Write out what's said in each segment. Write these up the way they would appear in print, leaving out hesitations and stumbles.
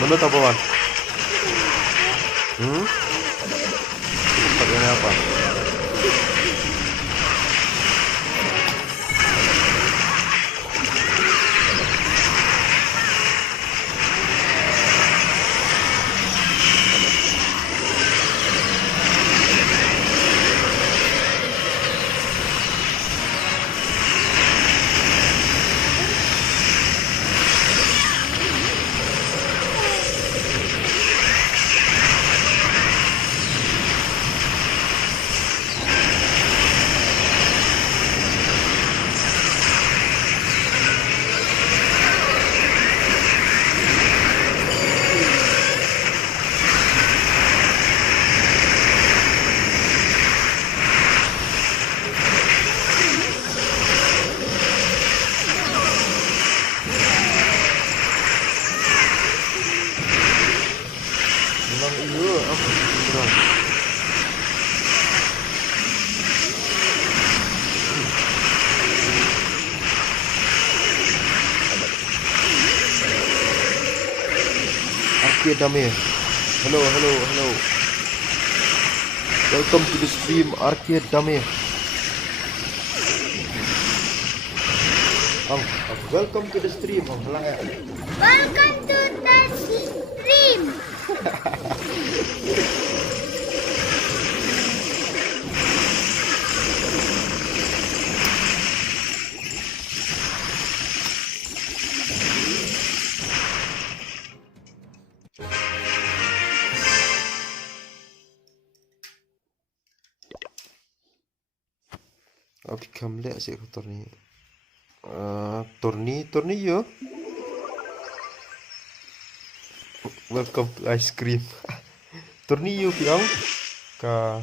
Menurut apa, Wan? Pakai apa? Arcade Dame. Hello. Welcome to the stream, Arcade Dame. Welcome to the stream, Welcome to the stream. Abi kamle sih turni. Turni yo. Welcome to ice cream. Turni yo piang ka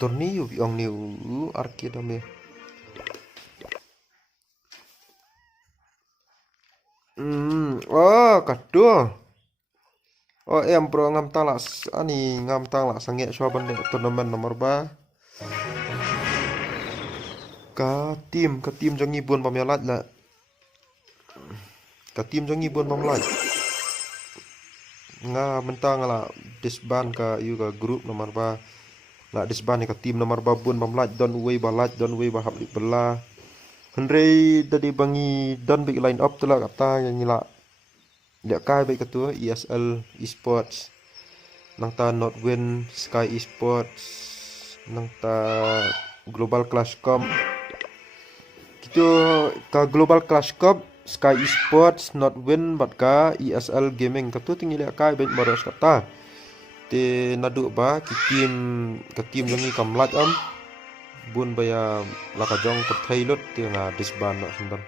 turni yo piang ni arcade Dame. Kado. Em pro ngam talak ani ngam talak sange swaban turnamen nomor 3. Ka tim jangi bun pamyalat la. Ka tim jangi bun pamyalat. Nga mentang la disband ka yu ka grup nomor 3. La disband ka tim nomor 3 bun pamyalat don way bahap di bela. Henry tadi bangi dan big line up tu lah kata yang nila. Dia kai baik ketua ESL Esports. Nang ta Northwind Sky Esports. Nang ta Global Clash Cup. Kita ka Global Clash Cup Sky Esports Northwind bat ka ESL Gaming ketua tinggi dia kai baik baros kata. Te naduk ba ki tim yang ni kamlat bun baya lakajong tertailut dia na disban nak sendan.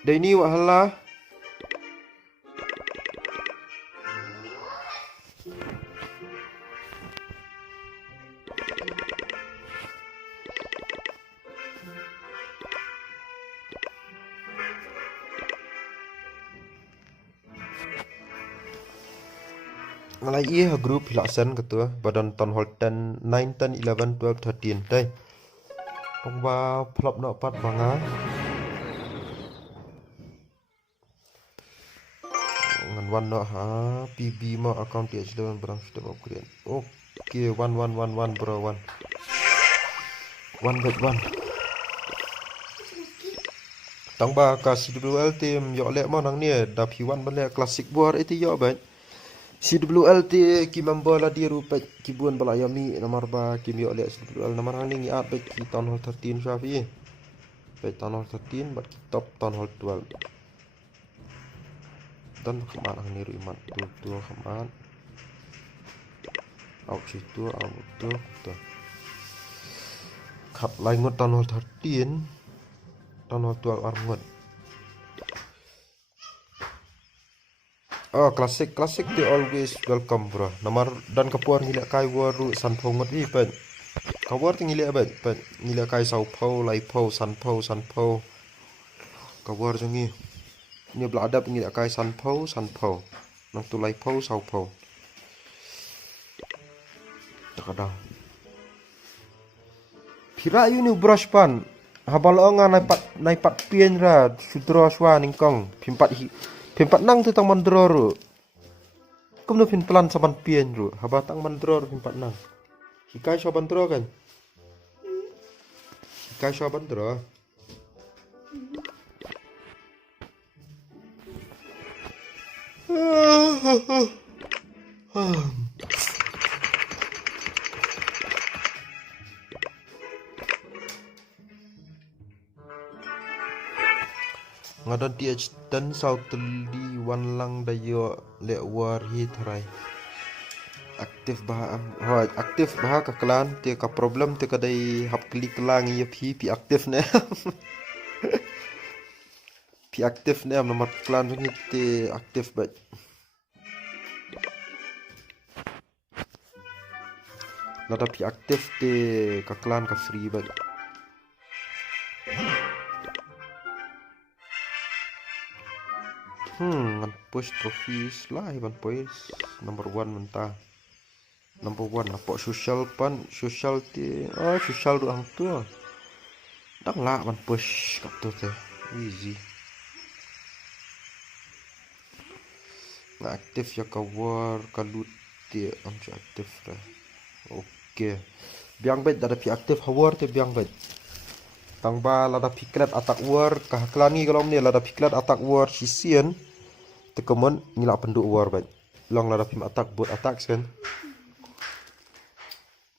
Dah ini wahala. ngalai ia group hilasan ketua badan town hall 10 9 10 11 12 13 dai pangba flop nak pat banga ngan wan nak ha pb ma account dia sudah barang sudah upgrade okay 1111 bro 1 bet 1 tang ba ka CWL team yo lek ma nang ni da P1 ban lek classic war itu yo bet CWL ti ki member la di rupet ki buan bala yami nomor ba ki yo lek CWL nomor hang ni at bet ki town hall 13 syafi bet town hall 13 bat ki top town hall 12 dan khamat hang ni rimat tu khamat out situ out tu khat lai ngot town hall 13 town hall 12 arngot classic they always welcome bro nomor dan kapuar ngilak kai waru san phau ngot wi pen kawar ti ngilak bet ngilak kai sau phau lai phau san phau kawar jangi ni beladap ngilak kai san phau nang tu lai phau sau phau takadang pira yu ni brush pan habal nga nai pat pien ra sudro swa ningkong pimpat nang tu tang mandro ru kumno pin plan saban pien ru haba tang mandro ru pimpat nang hikai swa bandro kan hikai swa bandro ngadon TH dan sauteli wan lang dayo le war hi tharai aktif bah ka klan te ka problem te ka dai hap klik lang ye pi aktif ne pi aktif ne am nomor klan ni te aktif bat lada pi aktif te ka klan ka free bat ngan push trophies lah iban points number 1 mentah number 1 apa social pan social ti social du ang tu dak la ban push kat tu teh easy na aktif ya cover kalut ti am aktif dah okey biang bet dah pi aktif hour ti biang bet tang ba la da piklet attack war ka klani kalau ni la da piklet attack war sisian tekemen ngilak penduk war bet long la da pim attack bot attack kan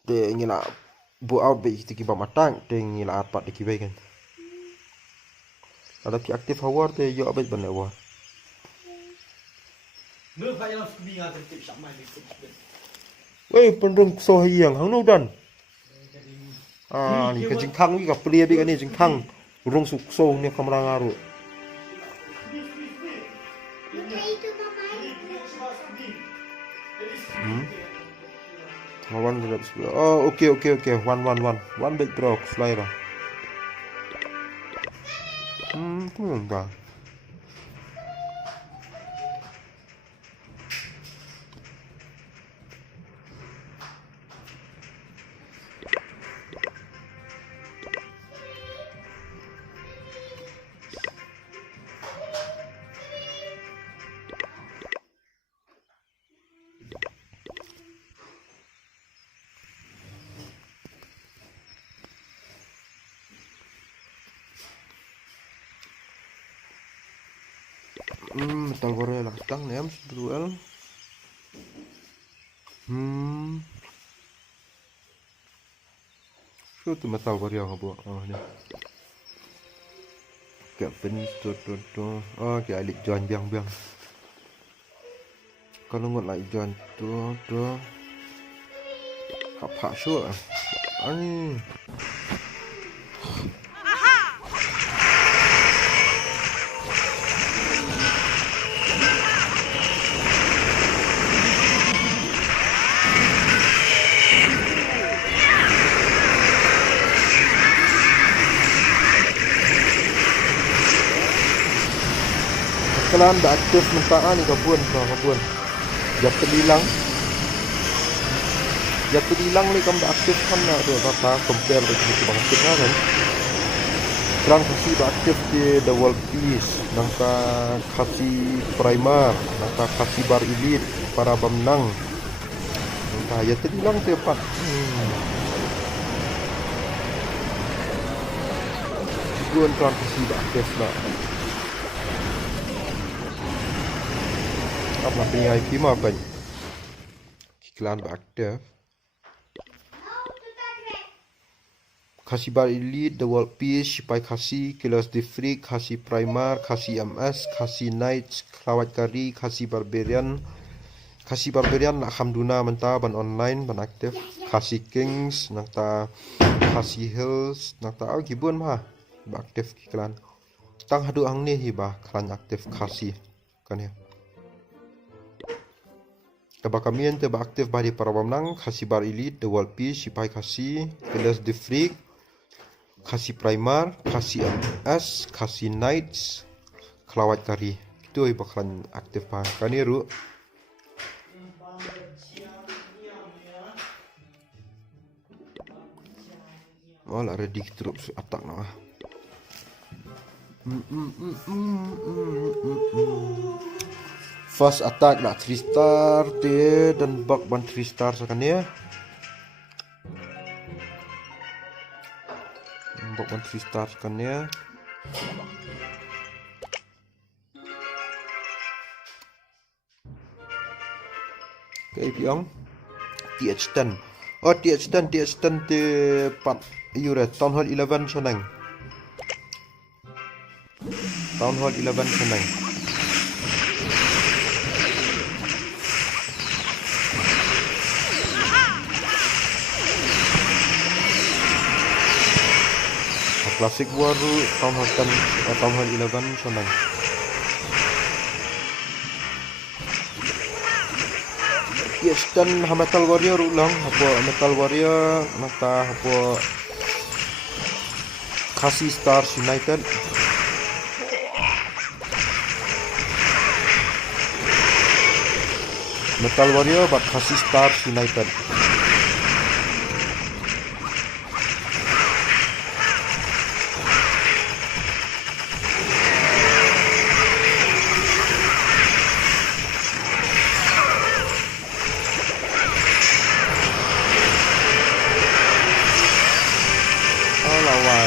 de ngilak bu out be tiki ba matang de ngilak apat de kibai kan ada pi aktif war te yo bet ban war nước vậy nó bị ngã từ tiệm sắm mày wei pendung so hiang hang nu dan ni ka jing thang wi ka plia bi ka ni jing thang rong suk so ni kamera ngaru Itu mamai. One reps. Okay. One big drop slider. Enggak. Metal Korea lah tang nem duel. Shoot metal Korea ngabo. Ni. Captain tu. Okay, alik John biang. Kalau ngot like John tu. Apa shoot? Ani. Kelan dah aktif mentaan ni kabun. Dia terhilang. Ya tu hilang ni kam aktif kan ada rata compare dengan itu aktif kan. Kerang kasih aktif di the world peace, nangka kasih primer, nangka kasih bar elite para pemenang. Nangka ya tu hilang tepat. Guan kerang kasih aktif nak. Apa punya IP mah kan? Iklan aktif. Kasih bar elite, the world peace, sipai kasih, killers the freak, kasih primer, kasih MS, kasih knights, kelawat kari, kasih barbarian nak hamduna mentah ban online ban aktif, kasih kings nak ta kasih hills nak ta gibun mah ba aktif iklan. Tang hadu ang ni hiba klan aktif kasih kan ya. Taba kami ente ba aktif ba di para pemenang, kasih bar elite, the world peace, sipai kasih, killers the freak, kasih primer, kasih MS, kasih knights, kelawat kari. Itu bakalan aktif pa. Kani ru. Oh lah ready terus attack nak. First attack nak 3 star dia dan bug ban 3 star sekan ya. Bug ban 3 star sekan ya. Okay, piang. TH10. Oh, TH10 di 4 euro. Town Hall 11 senang. Town Hall 11 senang. Klasik baru Town Hall 10 atau Town Hall 11 senang. Yes, dan Metal Warrior ulang apa Metal Warrior mata apa kasih Stars United. Metal Warrior buat kasih Stars United.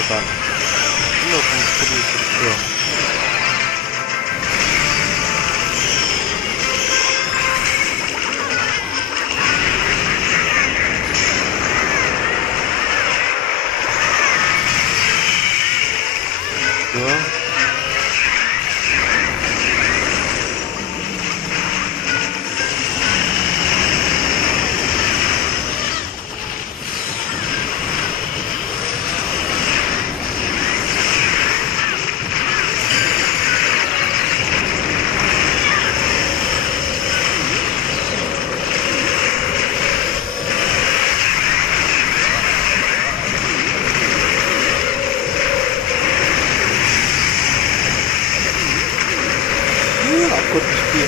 Kan. Ini sedih. Takut mesti.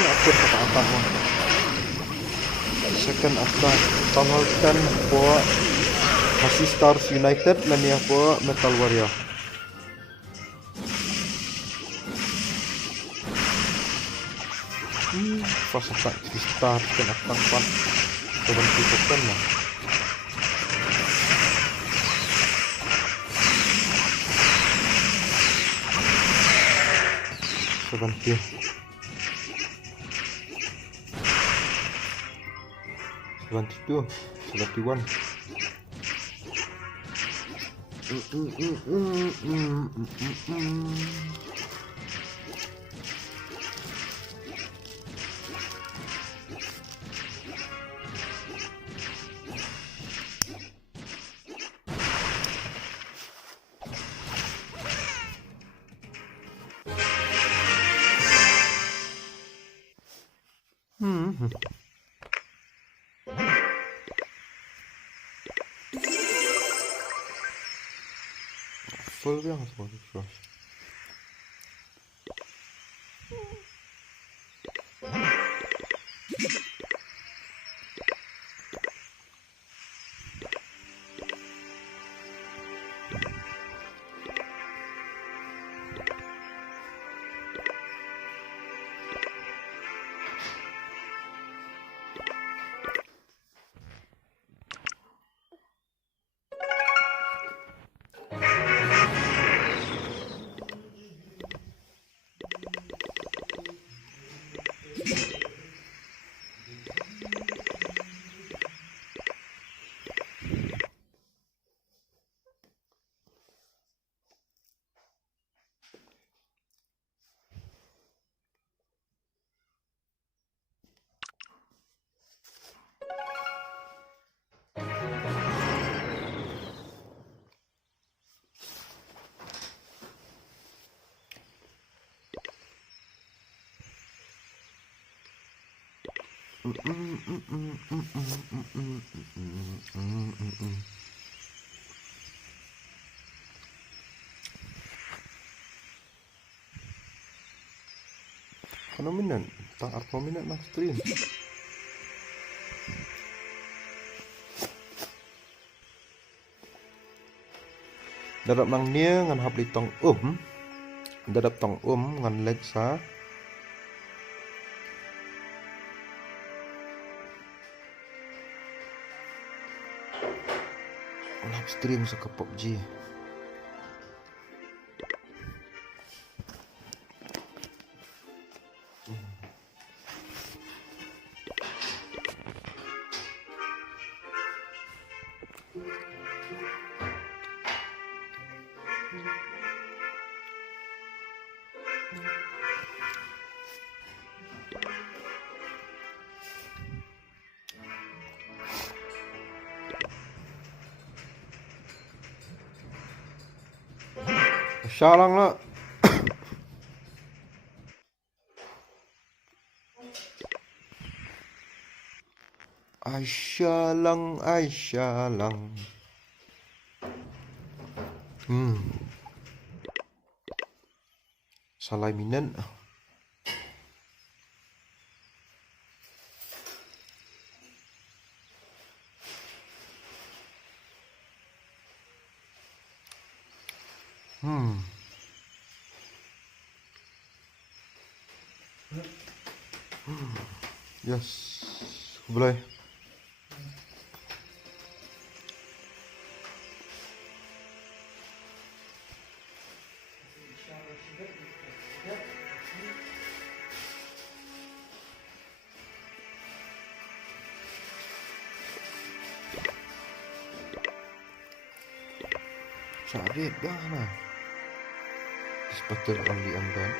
Takut apa-apa mah. Second attack. Town Hall 10 buat kasih Stars United dan ni apa Metal Warrior. Pas attack 3 star dan attack 4 70% lah. Sebentar. 72, 71. full yang semua. Fenomenon, tak prominent nak stream. Dadap nang nia ngan hab li tong dadap tong ngan Lexa. Nak stream sa PUBG. Shillong lah. Shillong. Salai minen. Yes, boleh. Cari dah lah. Seperti only and then.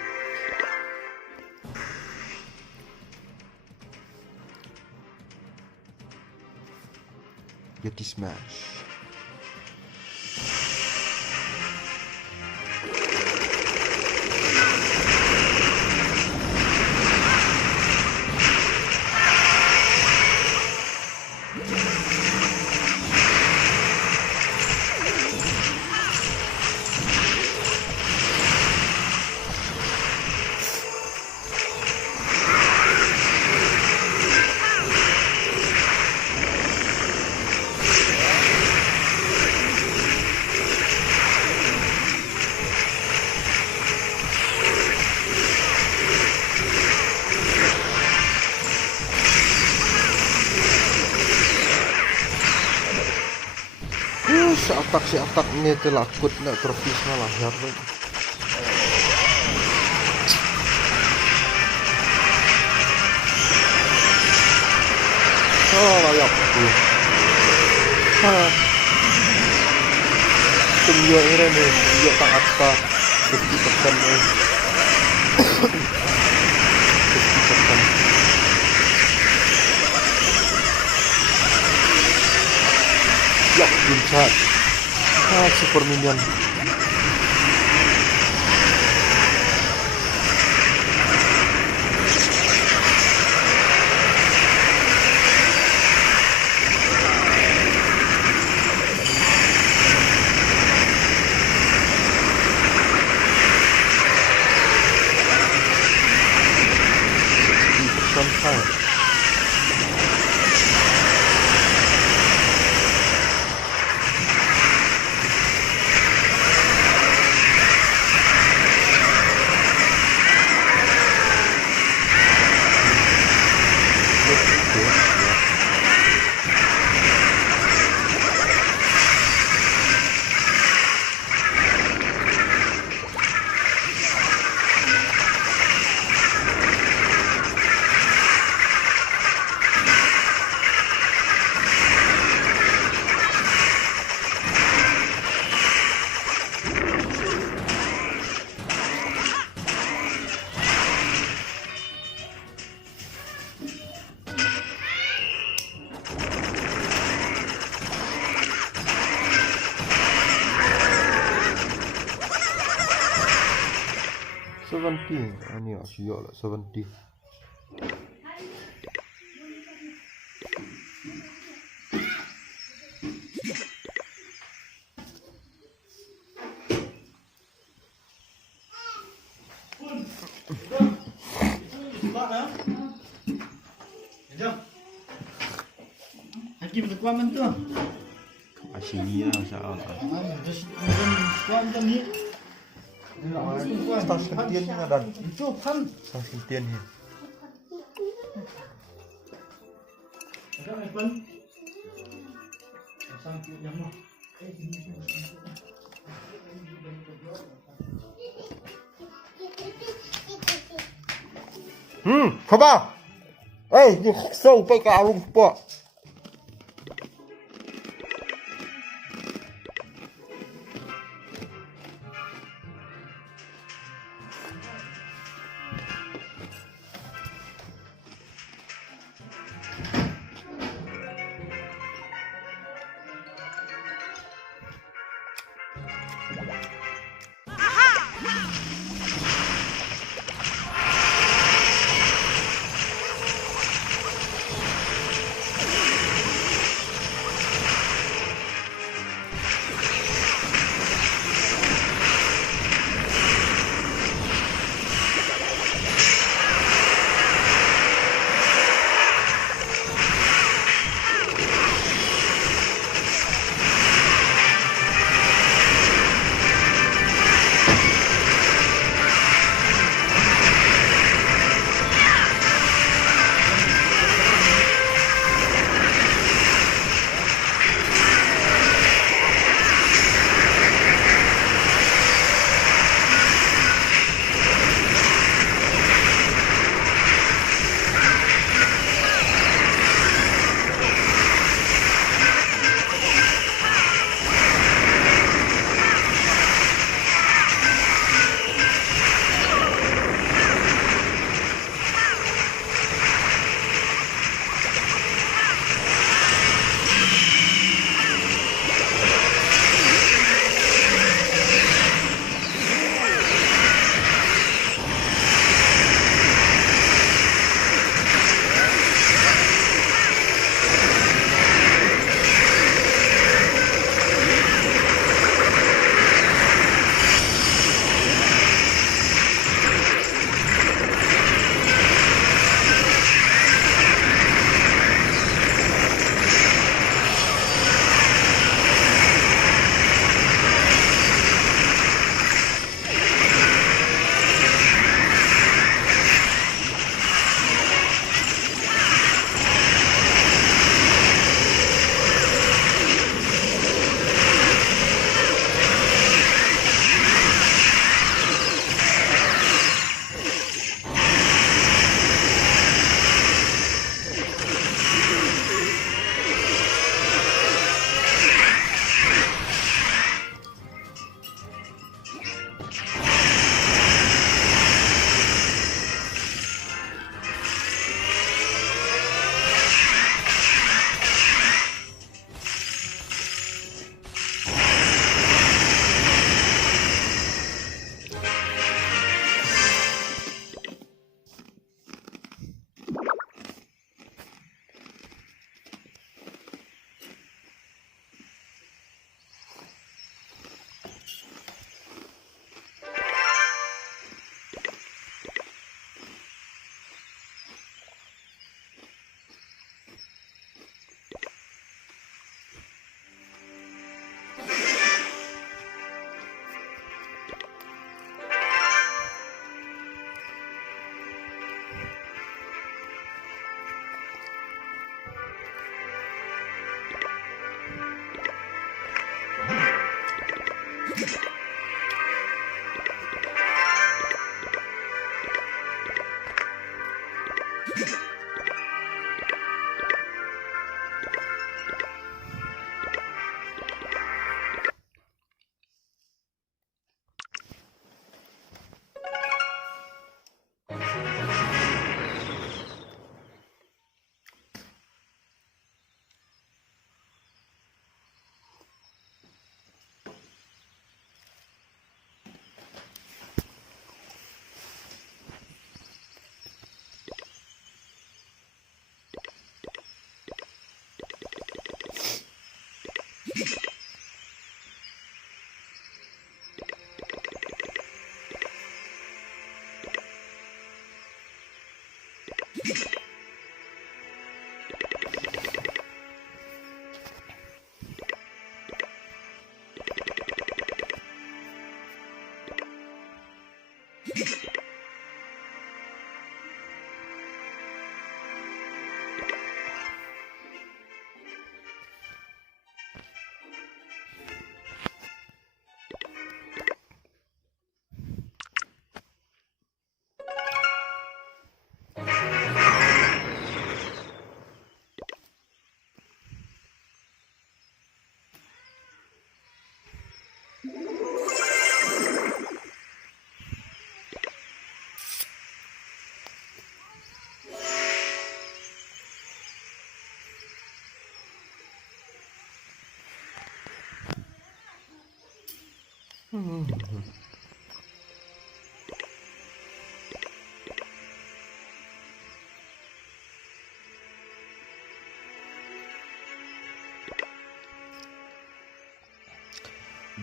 Yeti smash. Si atak ni telah akut nak tropis malah hiar. Oh, layak tu. Tunggu ini ni, dia tak apa. Seperti tekan ni. Seperti tekan. Ya, guncak. Super minion. 70 ani asyik lah 70 Lagi berkuat tu. asyik ni lah masalah Terus kuat macam ni. start sentian ni ada Itu kan. start sentian ni Ada apa? Lasanki yang mah.เข้ามาเอ้ยนี่โซ่ไปกับอารมณ์ปะ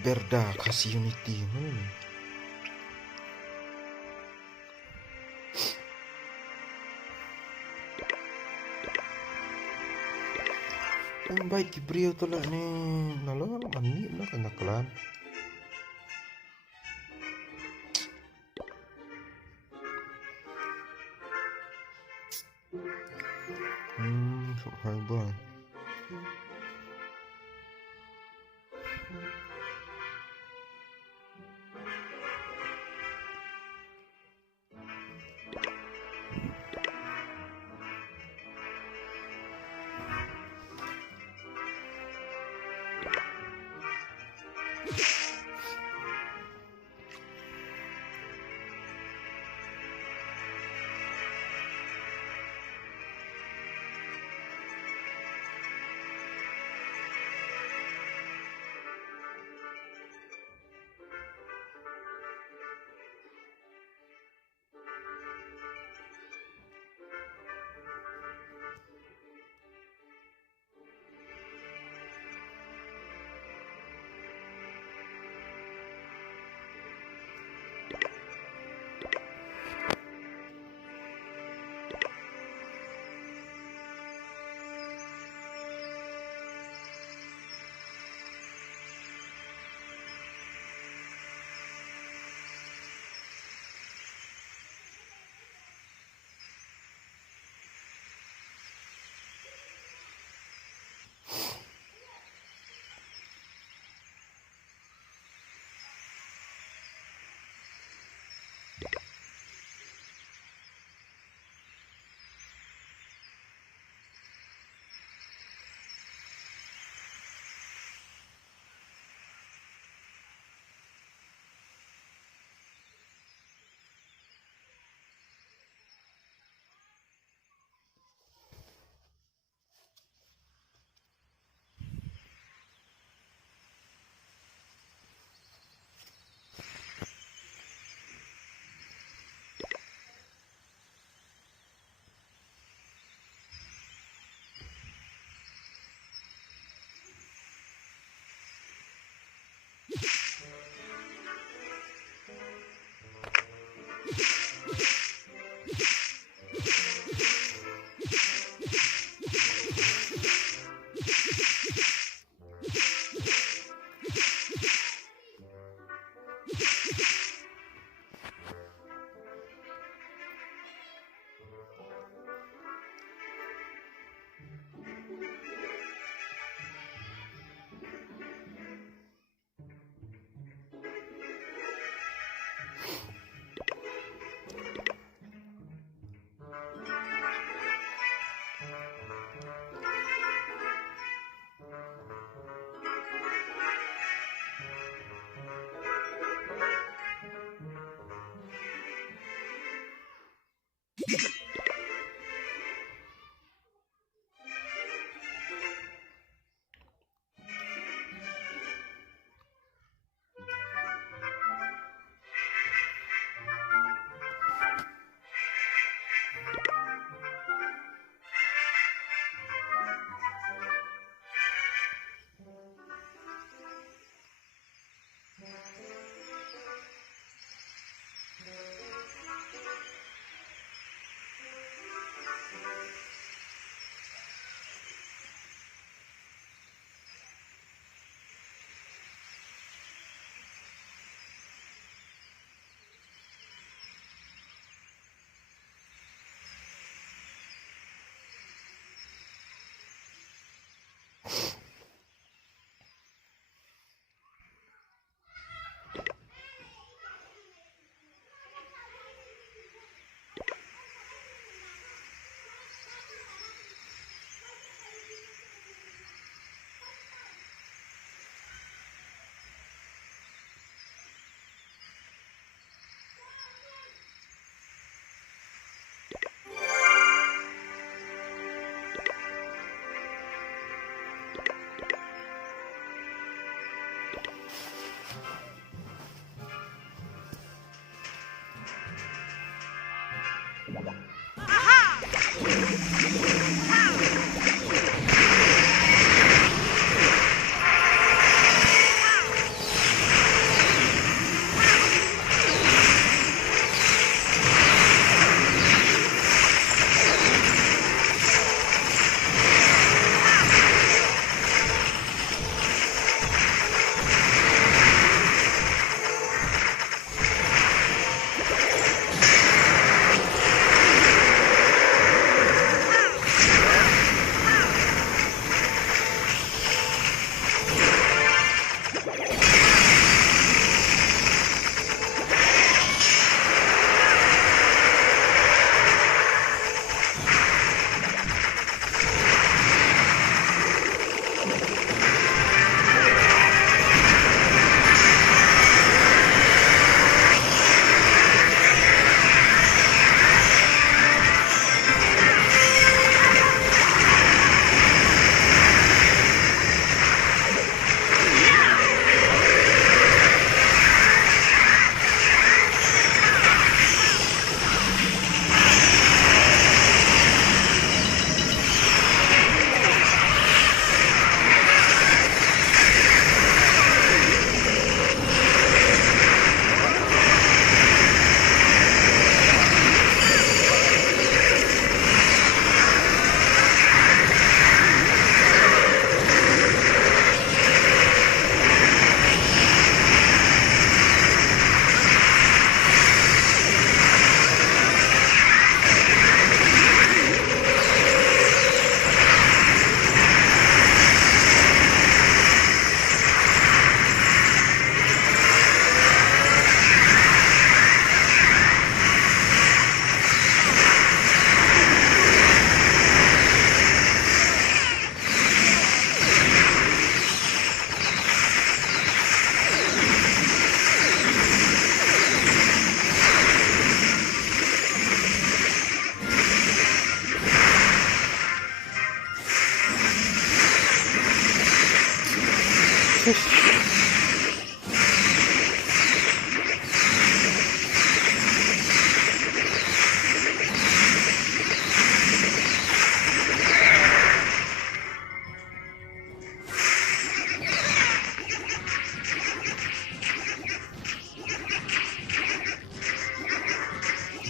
Berda kasih unity mana ni? Yang baik beliau tu lah ni. Lalu mani nak kena kelan. Subhanallah.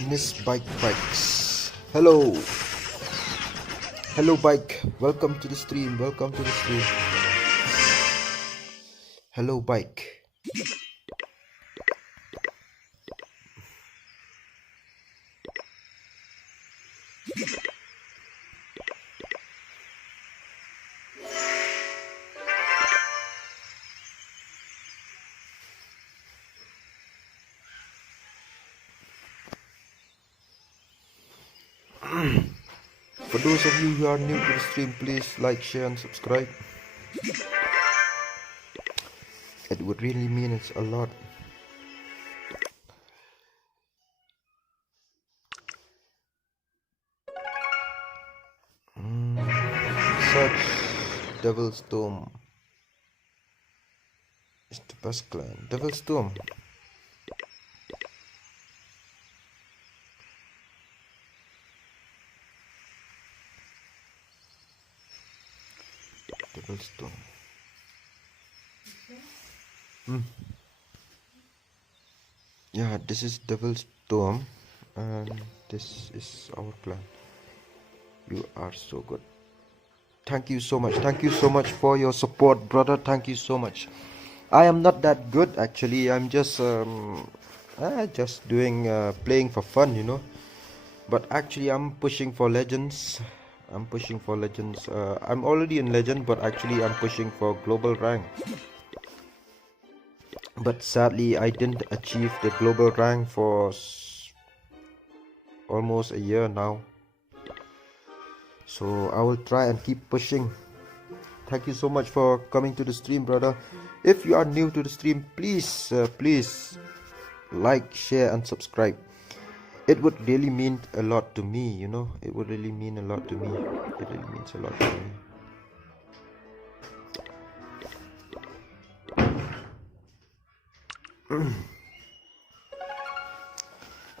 Miss Bikes. Hello. Hello bike. Welcome to the stream. Welcome to the stream. Hello bike. For those of you who are new to the stream, please like, share and subscribe. It would really mean it's a lot. Search Devil's Dome. It's the best clan. Devil's Dome. Devil's Dome. Yeah, this is Devil's Dome, and this is our clan. You are so good. Thank you so much. Thank you so much for your support, brother. Thank you so much. I am not that good actually. I'm just doing playing for fun, you know. But actually, I'm pushing for legends. I'm pushing for legends. I'm already in legend, but actually, I'm pushing for global rank. But sadly, I didn't achieve the global rank for almost a year now. So I will try and keep pushing. Thank you so much for coming to the stream, brother. If you are new to the stream, please like, share and subscribe. It would really mean a lot to me, you know. It would really mean a lot to me. It really means a lot to me.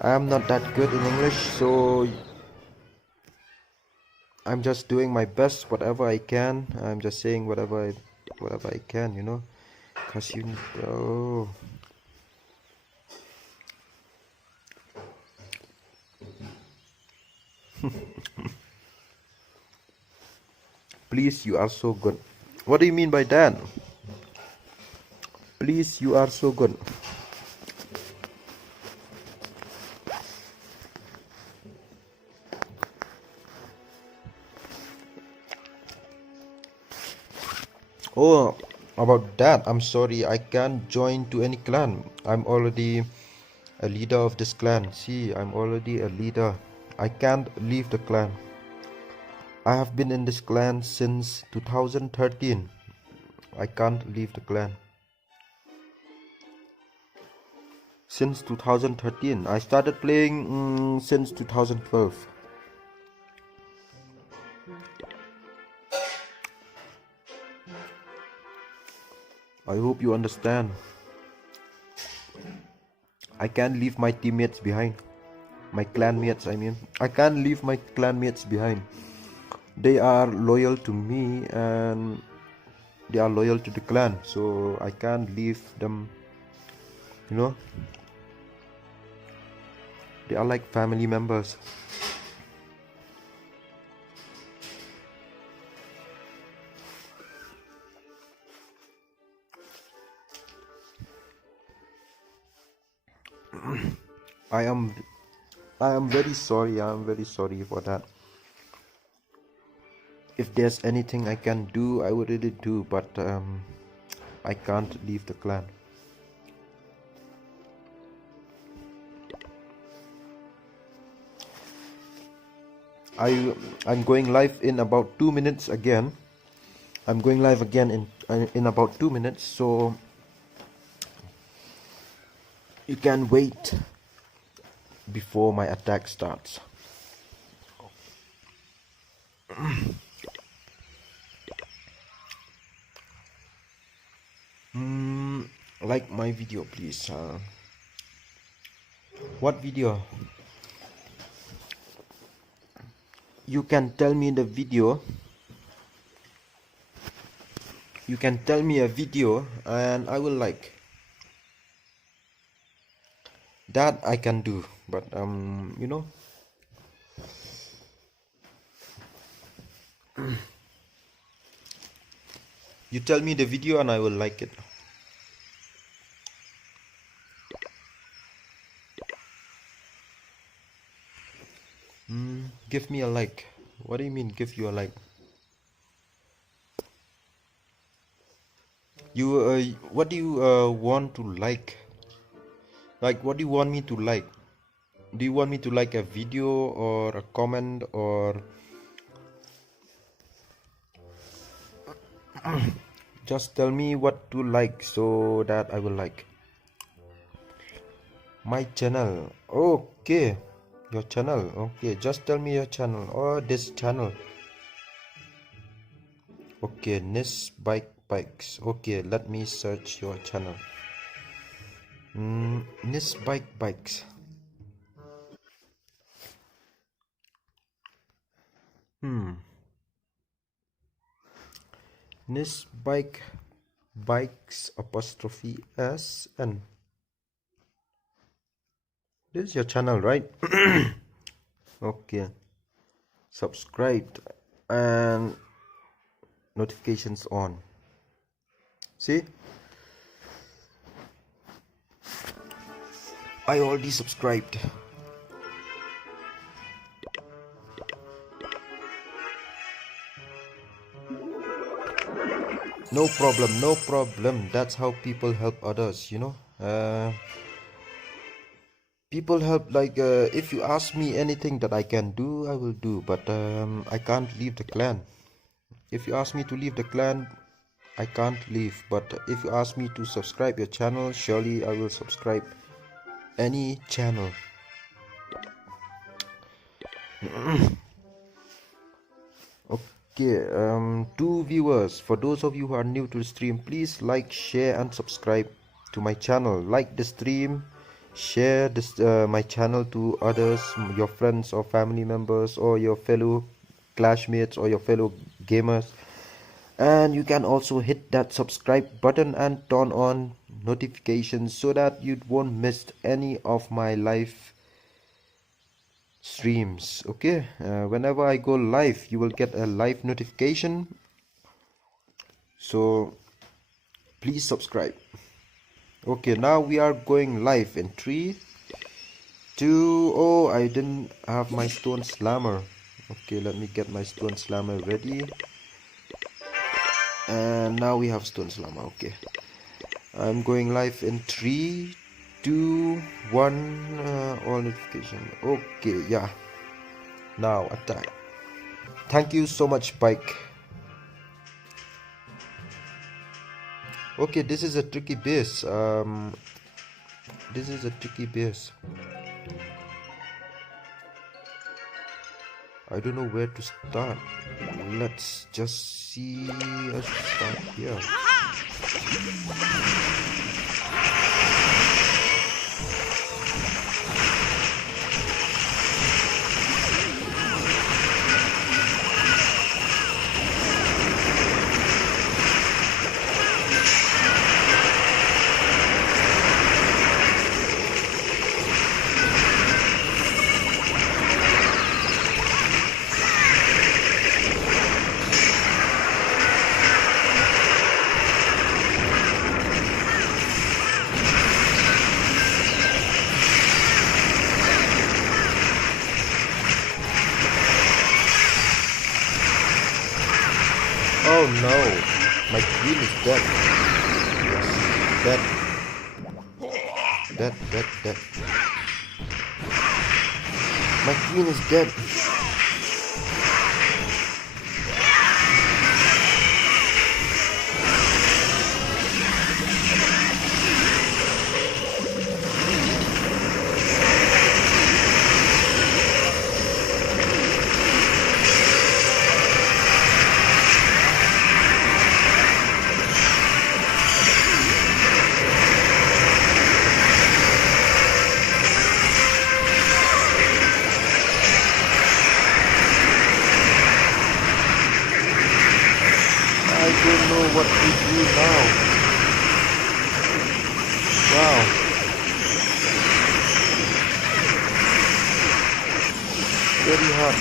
I am not that good in English, so I'm just doing my best, whatever I can. I'm just saying whatever I can, you know. Cause you know. Please, you are so good. What do you mean by that? Please, you are so good. Oh, about that, I'm sorry, I can't join to any clan. I'm already a leader of this clan. See, I'm already a leader. I can't leave the clan. I have been in this clan since 2013. I can't leave the clan. Since 2013. I started playing since 2012. I hope you understand. I can't leave my teammates behind. My clanmates, I mean. I can't leave my clanmates behind. They are loyal to me and they are loyal to the clan, so I can't leave them, you know. They are like family members. I am very sorry. I am very sorry for that. If there's anything I can do, I would really do, but I can't leave the clan. I'm going live in about 2 minutes again. I'm going live again in about 2 minutes, so you can wait before my attack starts. Like my video, please. What video? You can tell me the video. You can tell me a video and I will like. That I can do, but you know. You tell me the video and I will like it. Give me a like. What do you mean give you a like? You what do you want to like? Like what do you want me to like? Do you want me to like a video or a comment or just tell me what to like so that I will like. My channel. Okay. Your channel. Okay, just tell me your channel or this channel. Okay, Nis Bikes. Okay, let me search your channel. Nis Bikes. Nis Bikes apostrophe S N. This is your channel, right? Okay. Subscribed and notifications on. See? I already subscribed. No problem, no problem. That's how people help others, you know. People help, like if you ask me anything that I can do, I will do, but I can't leave the clan. If you ask me to leave the clan, I can't leave, but if you ask me to subscribe your channel, surely I will subscribe any channel. Okay, 2 viewers. For those of you who are new to the stream, please like, share and subscribe to my channel. Like the stream, share this my channel to others, your friends or family members or your fellow classmates or your fellow gamers. And you can also hit that subscribe button and turn on notifications so that you won't miss any of my live streams. Okay, whenever I go live you will get a live notification, so please subscribe. Okay, now we are going live in 3 2. Oh, I didn't have my stone slammer. Okay, let me get my stone slammer ready. And now we have stone slammer. Okay, I'm going live in 3 2 1. All notification. Okay, yeah, now attack. Thank you so much, Bike. Okay, this is a tricky base. This is a tricky base. I don't know where to start. Let's just see. Let's start here. Oh no, my queen is dead. Dead. Dead, dead, dead. My queen is dead. I don't know what to do now. Wow. Very hard.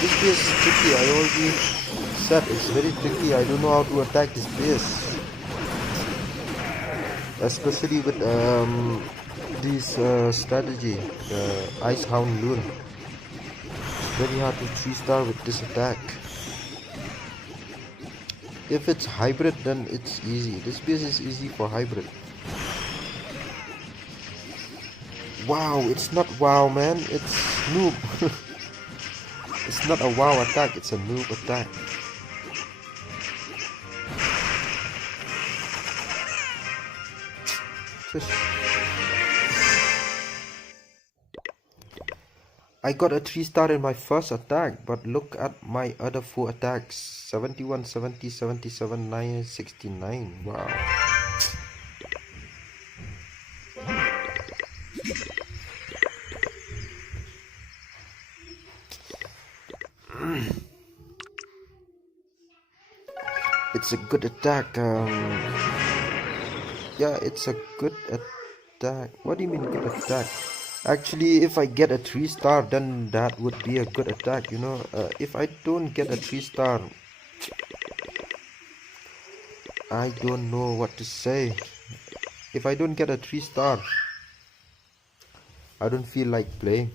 This base is tricky. I already said it's very tricky. I don't know how to attack this base. Especially with this strategy, the Ice Hound lure. Very hard to 3-star with this attack. If it's hybrid, then it's easy. This base is easy for hybrid. Wow, it's not wow, man. It's noob. It's not a wow attack. It's a noob attack. I got a 3-star in my first attack, but look at my other 4 attacks. 71, 70, 77, 9, 69. Wow. It's a good attack. Yeah, it's a good attack. What do you mean good attack? Actually, if I get a 3-star, then that would be a good attack, you know. If I don't get a 3-star, I don't know what to say. If I don't get a 3-star, I don't feel like playing.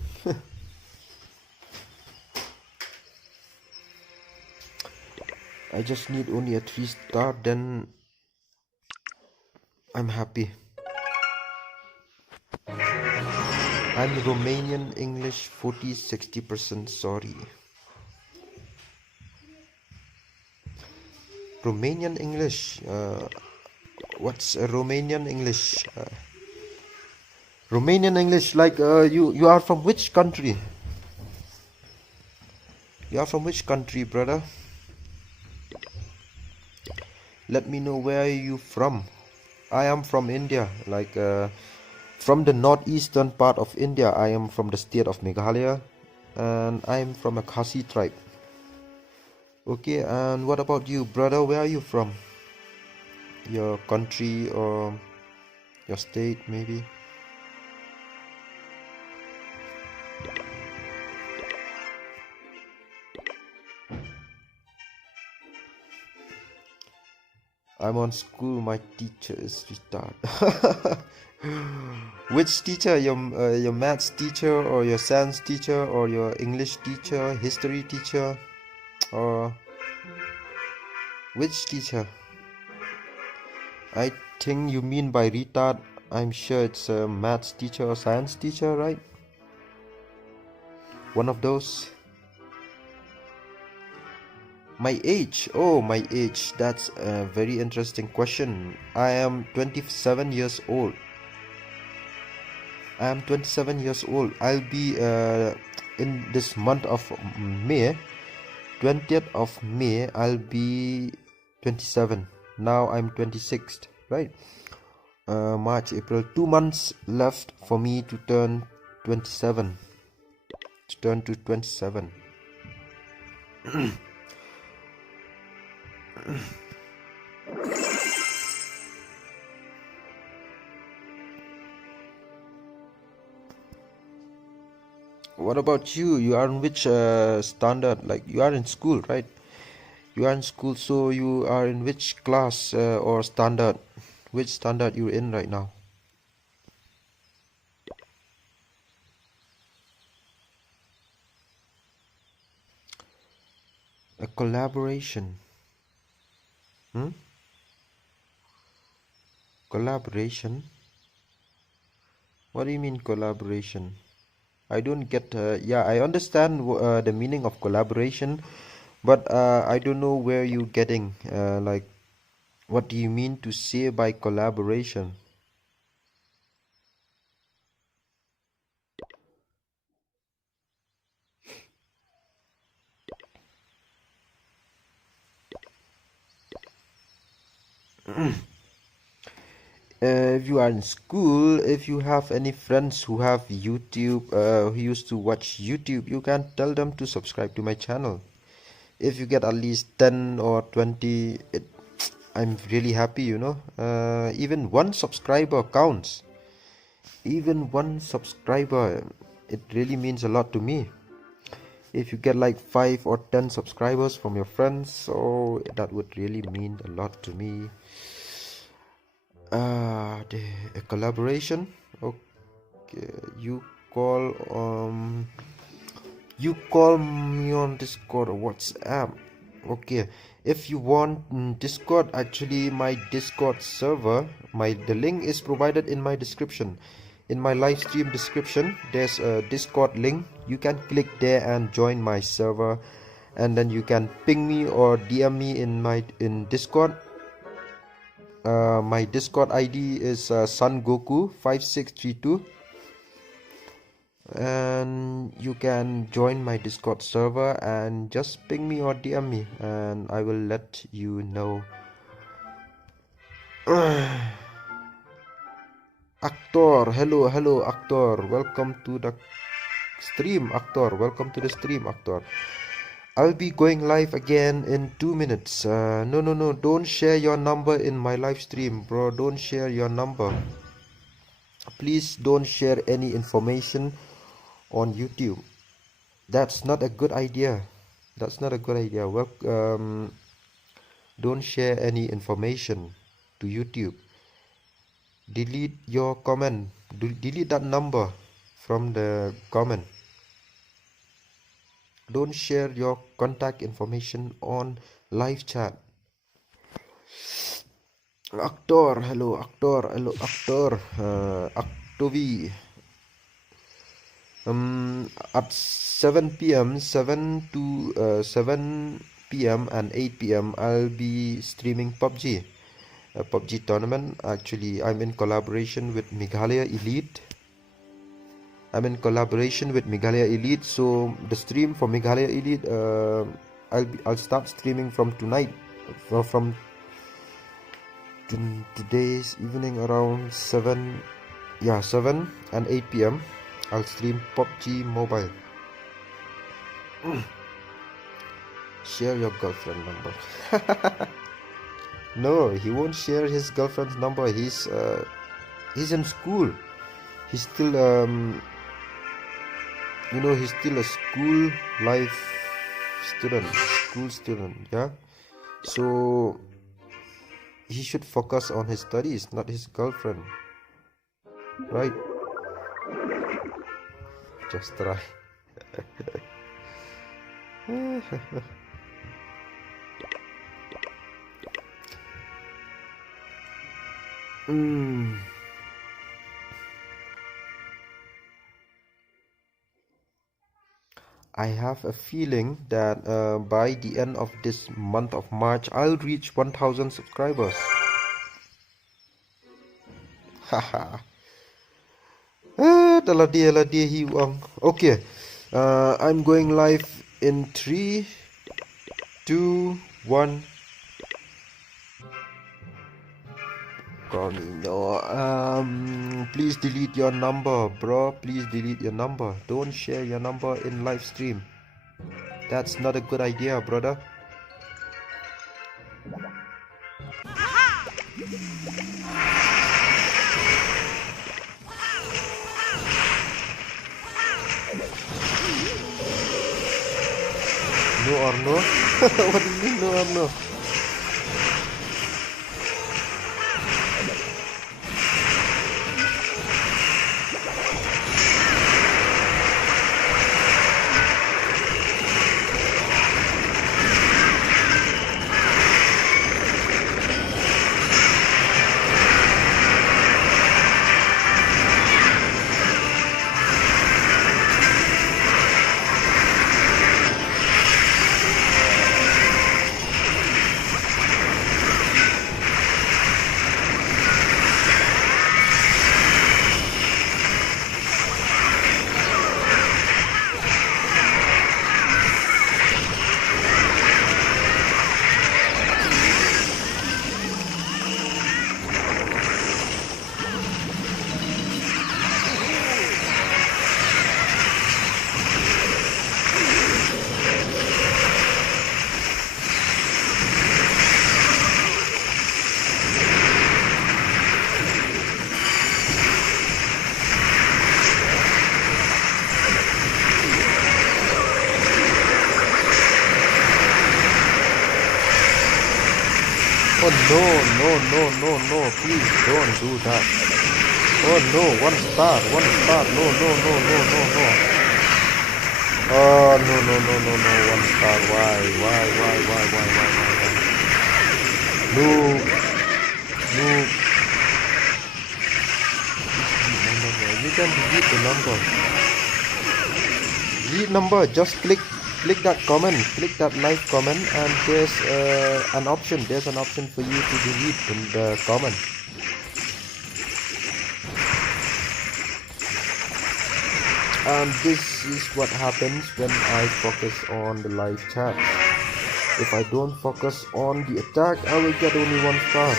I just need only a 3-star, then I'm happy. I'm Romanian English 40-60%, sorry. Romanian English, what's a Romanian English? Romanian English, like you are from which country? You are from which country, brother? Let me know where are you from. I am from India, like from the northeastern part of India. I am from the state of Meghalaya, and I am from a Khasi tribe. Okay, and what about you, brother? Where are you from? Your country or your state, maybe? I'm on school. My teacher is retarded. Which teacher? Your maths teacher, or your science teacher, or your English teacher, history teacher, or which teacher? I think you mean by retard. I'm sure it's a maths teacher or science teacher, right? One of those. My age. Oh, my age. That's a very interesting question. I am 27 years old. I am 27 years old. I'll be in this month of May, 20th of May, I'll be 27. Now I'm 26th, right? March, April, 2 months left for me to turn 27. To turn to 27. What about you? You are in which standard? Like, you are in school, right? You are in school, so you are in which class or standard? Which standard you're in right now? A collaboration. Collaboration? What do you mean collaboration? I don't get. Yeah, I understand the meaning of collaboration, but I don't know where you're getting. Like, what do you mean to say by collaboration? If you are in school, if you have any friends who have YouTube, who used to watch YouTube, you can tell them to subscribe to my channel. If you get at least 10 or 20, I'm really happy, you know. Even one subscriber counts. Even one subscriber, it really means a lot to me. If you get like 5 or 10 subscribers from your friends, so that would really mean a lot to me. A collaboration. Okay, you call me on Discord or WhatsApp. Okay, if you want Discord, actually my Discord server, the link is provided in my description. In my live stream description, there's a Discord link. You can click there and join my server, and then you can ping me or DM me in Discord. My Discord ID is sungoku5632, and you can join my Discord server and just ping me or DM me, and I will let you know. Actor, hello Actor, welcome to the stream. Actor, welcome to the stream. Actor, I'll be going live again in 2 minutes. No, don't share your number in my live stream, bro. Don't share your number. Please don't share any information on YouTube. That's not a good idea. That's not a good idea. Well, don't share any information to YouTube. Delete your comment. Delete that number from the comment. Don't share your contact information on live chat. Actor, hello Actor, Actovi. At 7 p.m. 7 to 7 p.m. and 8 p.m. I'll be streaming PUBG, a PUBG tournament. Actually, I'm in collaboration with Meghalaya Elite. So the stream for Meghalaya Elite, I'll start streaming from tonight, from today's evening around 7 Yeah, 7 and 8 p.m. I'll stream PUBG Mobile. Share your girlfriend number. No, he won't share his girlfriend's number. He's in school. He's still he's still a school life student, school student. Yeah, so he should focus on his studies, not his girlfriend, right? Just try. Hmm. I have a feeling that by the end of this month of March, I'll reach 1,000 subscribers. Haha. Dalah dia hiwang. Okay. I'm going live in 3, 2, 1. No, please delete your number, bro. Please delete your number. Don't share your number in live stream. That's not a good idea, brother. No or no? What do you mean no or no? Oh no, please don't do that. Oh no, 1 star, 1 star, no. Oh no, 1 star, why? No, you can delete the number. Delete number, just click that comment, click that like comment, and there's an option for you to delete in the comment. And this is what happens when I focus on the live chat. If I don't focus on the attack, I will get only 1 star.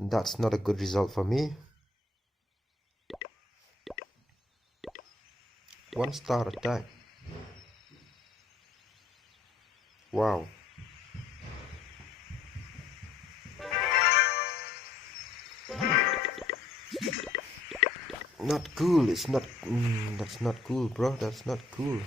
That's not a good result for me. 1 star attack. Wow. Not cool. It's not. That's not cool, bro. That's not cool.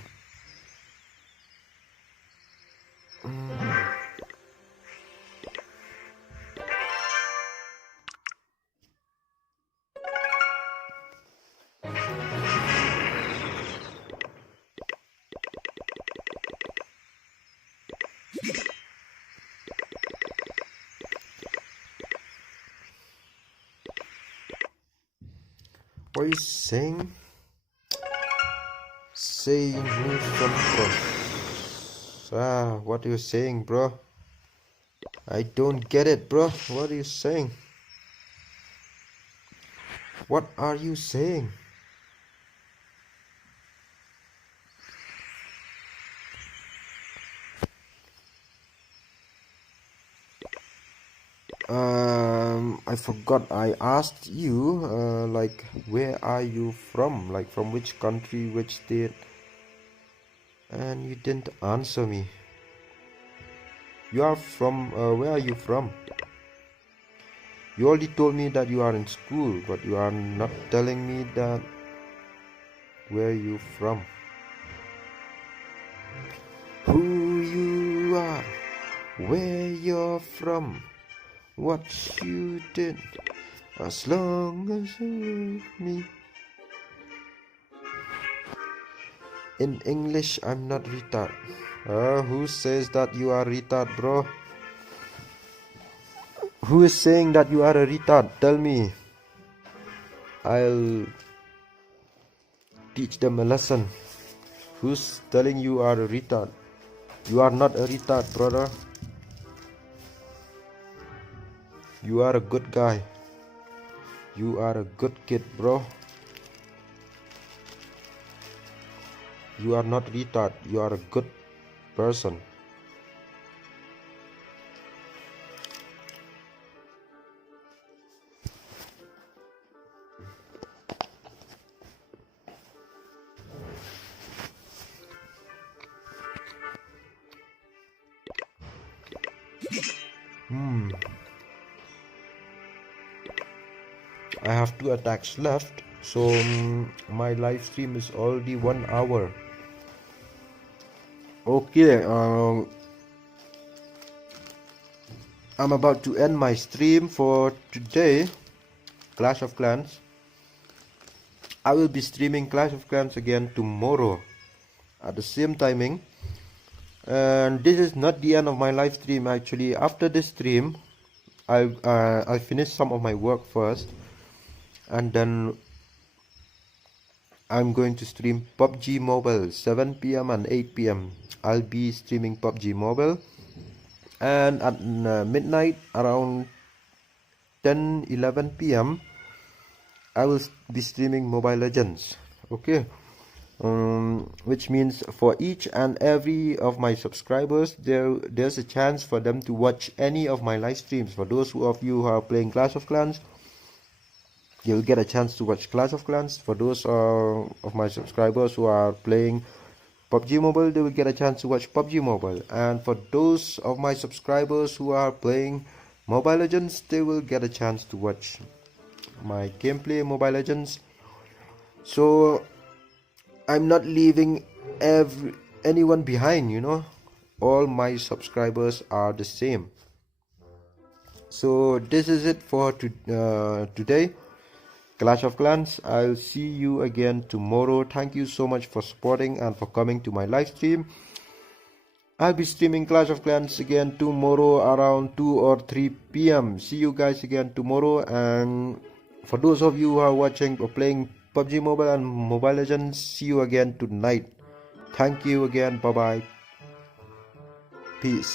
What are you saying? Say news from cross. What are you saying, bro? I don't get it, bro. What are you saying? What are you saying? I forgot I asked you like where are you from, like from which country, which state, and you didn't answer me. You are from where are you from? You already told me that you are in school, but you are not telling me that where you from. Who you are, where you're from, what you did, as long as you love me. In English, I'm not retard. Who says that you are retard, bro? Who is saying that you are a retard? Tell me. I'll teach them a lesson. Who's telling you are a retard? You are not a retard, brother. You are a good guy. You are a good kid, bro. You are not retard. You are a good person. I have 2 attacks left, so my live stream is already 1 hour. Okay, I'm about to end my stream for today. Clash of Clans. I will be streaming Clash of Clans again tomorrow at the same timing. And this is not the end of my live stream. Actually, after this stream, I'll finish some of my work first, and then I'm going to stream PUBG Mobile 7 p.m. and 8 p.m. I'll be streaming PUBG Mobile, and at midnight around 10-11 p.m. I will be streaming Mobile Legends. Okay, which means for each and every of my subscribers, there's a chance for them to watch any of my live streams. For those of you who are playing Clash of Clans, you'll get a chance to watch Clash of Clans. For those of my subscribers who are playing PUBG Mobile, they will get a chance to watch PUBG Mobile. And for those of my subscribers who are playing Mobile Legends, they will get a chance to watch my gameplay Mobile Legends. So I'm not leaving anyone behind, you know. All my subscribers are the same. So this is it for today. Clash of Clans. I'll see you again tomorrow. Thank you so much for supporting and for coming to my live stream. I'll be streaming Clash of Clans again tomorrow around 2 or 3 p.m. See you guys again tomorrow. And for those of you who are watching or playing PUBG Mobile and Mobile Legends, see you again tonight. Thank you again. Bye bye. Peace.